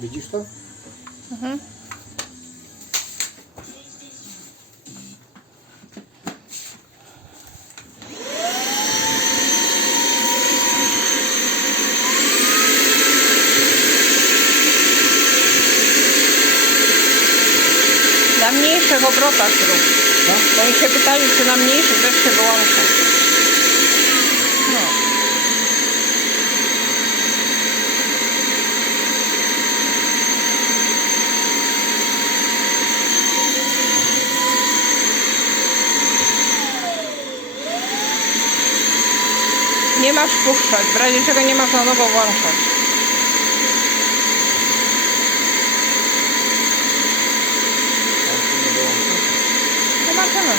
Widzisz to? Mhm. Na mniejszych obrotach rób. Co? Bo oni się pytali, czy na mniejszych też się wyłącza. No. Nie masz puszczać, w razie czego nie masz na nowo włączać. A jak się nie wyłączy? Zobaczymy.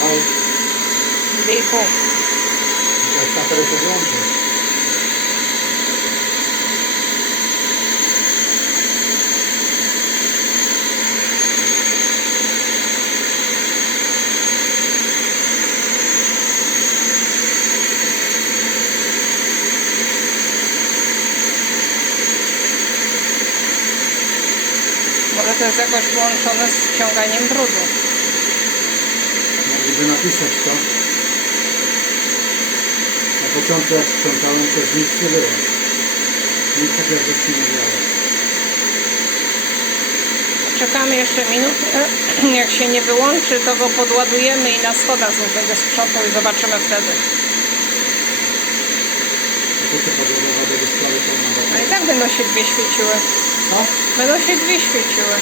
Mały. 2,5. To jest kafelek się wyłączy. Może to jest jakoś połączone z wciąganiem brudu. Mogliby napisać to. Na początku jak sprzątałem, to nic nie było. Nic takiego rzeczy nie działo. Czekamy jeszcze minutę. Jak się nie wyłączy, to go podładujemy i na schodach znów będzie sprzątał i zobaczymy wtedy. A to co podłogowa do sprawy to na A baterię. i tak będą się dwie świeciły. No? Będą się dwie świeciły.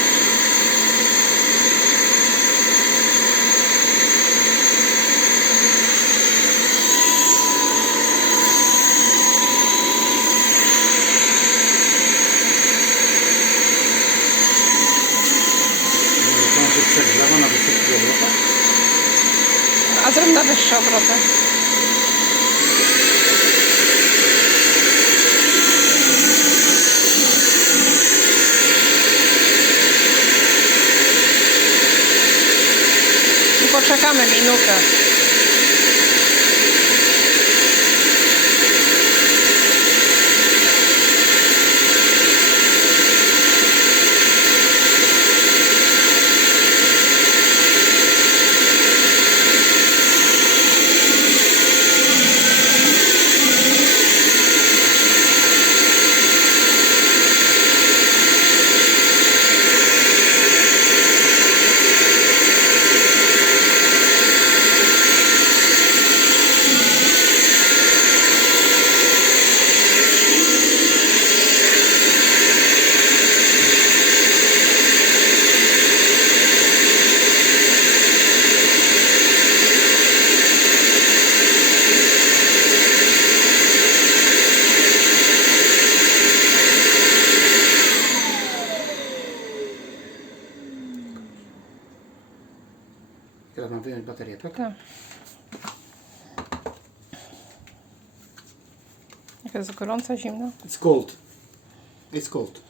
Może to się przegrzewa na wysokich obrotach? A zrób na wyższe obroty. I poczekamy minutę. Teraz mam wyjąć baterię, tak? Tak. Jaka jest gorąca, zimna? It's cold. It's cold.